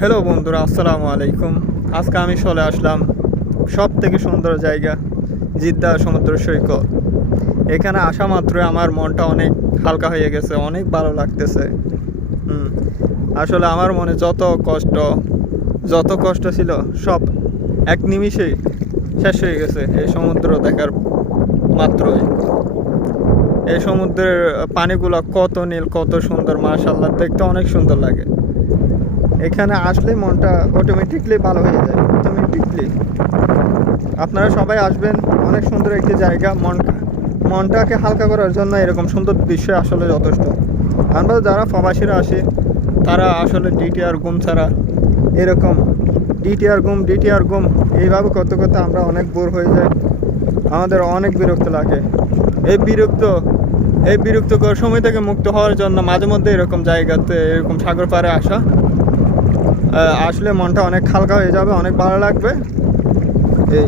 Hello বন্ধুরা, আসসালামু আলাইকুম। আজকে আমি চলে আসলাম সব থেকে সুন্দর জায়গা জিদ্দা সমুদ্র সৈকত। এখানে আসা মাত্রই আমার মনটা অনেক হালকা হয়ে গেছে, অনেক ভালো লাগতেছে। আসলে আমার মনে যত কষ্ট ছিল সব এক নিমিষেই শেষ হয়ে গেছে এই সমুদ্র দেখার মাত্রই। এই সমুদ্রের পানিগুলো কত নীল, কত সুন্দর, মাশাআল্লাহ, দেখতে অনেক সুন্দর লাগে। এখানে আসলে মনটা অটোমেটিকলি ভালো হয়ে যায়, অটোমেটিকলি। আপনারা সবাই আসবেন, অনেক সুন্দর একটি জায়গা। মনটাকে হালকা করার জন্য এরকম সুন্দর দৃশ্য আসলে যথেষ্ট। আমরা যারা প্রবাসীরা আসি তারা আসলে ডিটিআর ঘুম ছাড়া এরকম ডিটিআর ঘুম এইভাবে করতে করতে আমরা অনেক বোর হয়ে যাই, আমাদের অনেক বিরক্ত লাগে। এই বিরক্তকর সময় থেকে মুক্ত হওয়ার জন্য মাঝে মধ্যে এরকম জায়গাতে, এরকম সাগর পাড়ে আসলে মনটা অনেক হালকা হয়ে যাবে, অনেক ভালো লাগবে। এই